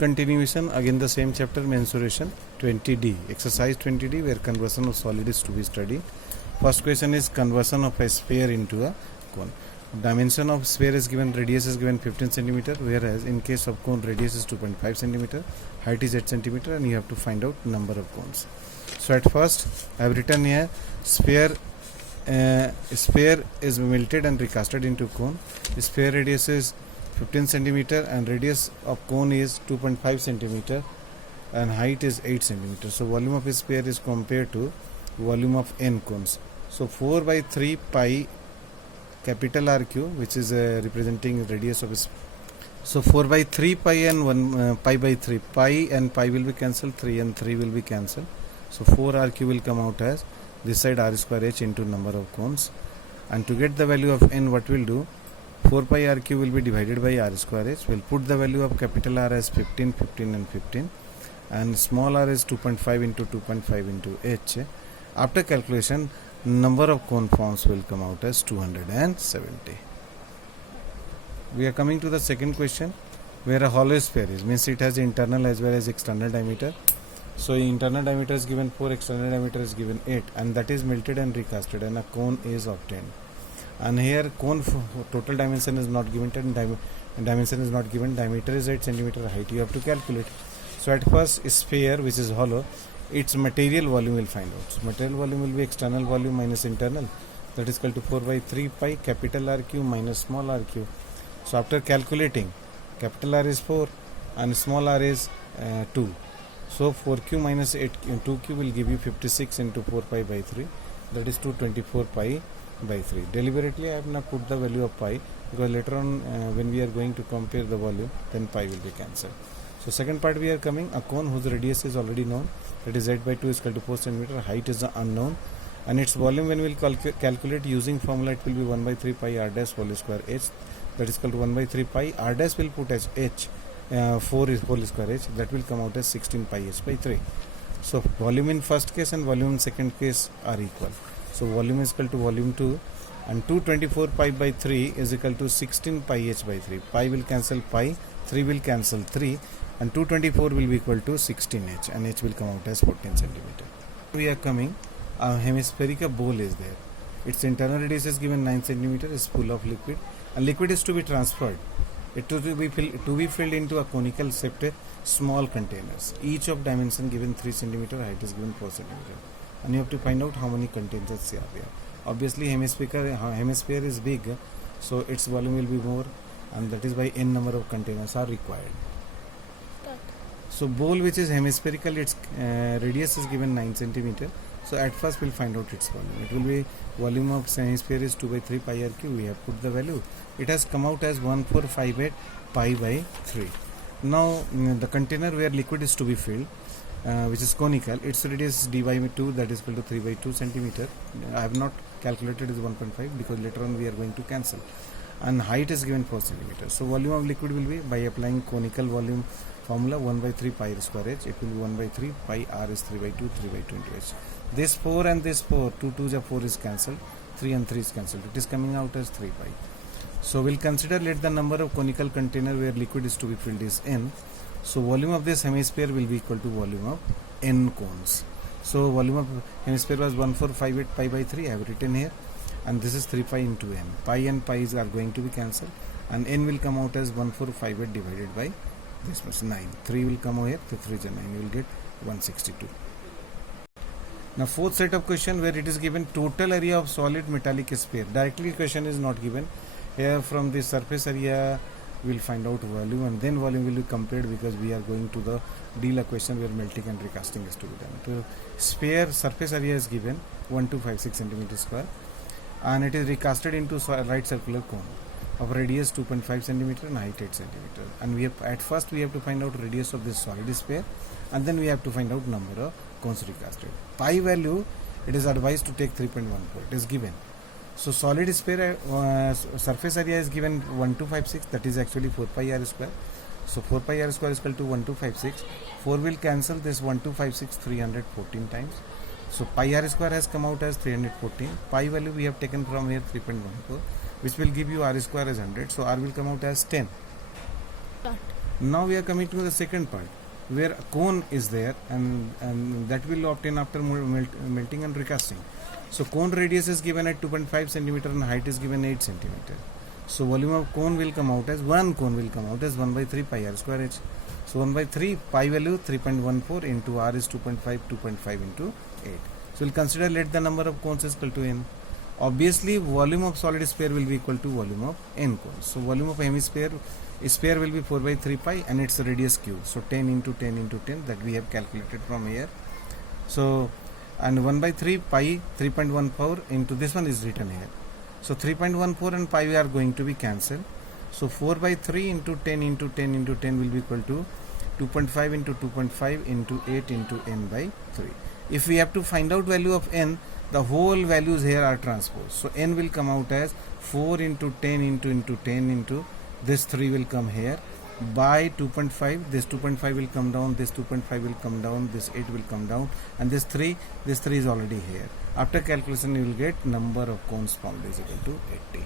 Continuation again the same chapter, mensuration 20D, exercise 20D, where conversion of solid is to be studied. First question is conversion of a sphere into a cone. Dimension of sphere is given, radius is given 15 centimeter, whereas in case of cone radius is 2.5 centimeter, height is 8 centimeter, and you have to find out number of cones. So at first I have written here sphere is melted and recasted into cone. Sphere radius is 15 centimeter and radius of cone is 2.5 centimeter and height is 8 centimeter. So volume of a sphere is compared to volume of n cones. So 4 by 3 pi capital RQ, which is representing radius of a sphere. So 4 by 3 pi and 1 pi by 3, pi and pi will be cancelled, 3 and 3 will be cancelled. So 4 RQ will come out as this side r square h into number of cones. And to get the value of n, what we'll do, 4 pi RQ will be divided by r square h. We'll put the value of capital R as 15, 15 and 15, and small r is 2.5 into 2.5 into h. After calculation, number of cone forms will come out as 270. We are coming to the second question, where a hollow sphere is, means it has internal as well as external diameter. So internal diameter is given 4, external diameter is given 8, and that is melted and recasted and a cone is obtained. And here cone total dimension is not given, dimension is not given, diameter is 8 centimeter, height you have to calculate. So at first sphere, which is hollow, its material volume will find out. So material volume will be external volume minus internal, that is equal to 4 by 3 pi capital RQ minus small RQ. So after calculating, capital R is 4 and small r is 2. So 4q minus 2q will give you 56 into 4 pi by 3, that is 224 pi by 3. Deliberately I have not put the value of pi because later on when we are going to compare the volume, then pi will be cancelled. So second part we are coming, a cone whose radius is already known, that is 8 by 2 is equal to 4 centimeter, height is unknown, and its volume when we will calculate using formula, it will be 1 by 3 pi r dash whole square h, that is equal to 1 by 3 pi r dash will put as h, 4 is whole square h, that will come out as 16 pi h by 3. So volume in first case and volume in second case are equal. So volume is equal to volume 2, and 224 pi by 3 is equal to 16 pi h by 3. Pi will cancel pi, 3 will cancel 3, and 224 will be equal to 16h, and h will come out as 14 centimeter. We are coming, a hemispherical bowl is there. Its internal radius is given 9 centimeter, is full of liquid, and liquid is to be transferred. It to be filled into a conical shaped small containers. Each of dimension given 3 centimeter, height is given 4 centimeter. And you have to find out how many containers are there. Obviously hemisphere is big, so its volume will be more, and that is why n number of containers are required. So bowl which is hemispherical, its radius is given 9 centimeter. So at first we'll find out its volume. It will be volume of hemisphere is 2 by 3 pi RQ. We have put the value. It has come out as 1458 pi by 3. Now the container where liquid is to be filled, which is conical, its radius is d by 2, that is equal to 3 by 2 centimeter. I have not calculated is 1.5 because later on we are going to cancel. And height is given 4 centimeter. So volume of liquid will be, by applying conical volume formula, 1 by 3 pi square h, it will be 1 by 3 pi r is 3 by 2, 3 by 2 into h. This 4 and this 4, 2 2 is 4 is cancelled, 3 and 3 is cancelled. It is coming out as 3 pi. So we'll consider, let the number of conical container where liquid is to be filled is n. So volume of this hemisphere will be equal to volume of n cones. So volume of hemisphere was 1458 pi by 3, I have written here, and this is 3 pi into n. Pi and pi's are going to be cancelled, and n will come out as 1458 divided by this much 9. 3 will come over here, so 3 is 9, you will get 162. Now fourth set of question, where it is given total area of solid metallic sphere. Directly question is not given. Here from the surface area we will find out volume, and then volume will be compared because we are going to the deal a question where melting and recasting is to be done. So sphere surface area is given 1256 centimeter square, and it is recasted into right circular cone of radius 2.5 centimeter and height 8 centimeter. And we have, at first we have to find out radius of this solid sphere, and then we have to find out number of cones recasted. Pi value, it is advised to take 3.14. It is given. So solid sphere surface area is given 1256, that is actually 4 pi r square. So 4 pi r square is equal to 1256. 4 will cancel this 1256 314 times. So pi r square has come out as 314. Pi value we have taken from here 3.14, which will give you r square as 100. So r will come out as 10. Now we are coming to the second part, where a cone is there, and that will obtain after melting and recasting. So cone radius is given at 2.5 centimeter and height is given 8 centimeter. So volume of cone will come out as 1 by 3 pi r square h. So 1 by 3 pi value 3.14 into r is 2.5 into 8. So we'll consider, let the number of cones is equal to n. Obviously volume of solid sphere will be equal to volume of n cones. So volume of hemisphere sphere will be 4 by 3 pi and its radius cube. So 10 into 10 into 10 that we have calculated from here. So and 1 by 3 pi 3.14 into this one is written here. So 3.14 and pi are going to be cancelled. So 4 by 3 into 10 into 10 into 10 will be equal to 2.5 into 2.5 into 8 into n by 3. If we have to find out value of n, the whole values here are transposed. So n will come out as 4 into 10 into 10 into this 3 will come here by 2.5. This 2.5 will come down, this 2.5 will come down, this 8 will come down, and this 3 is already here. After calculation you will get number of cones formed is equal to 80.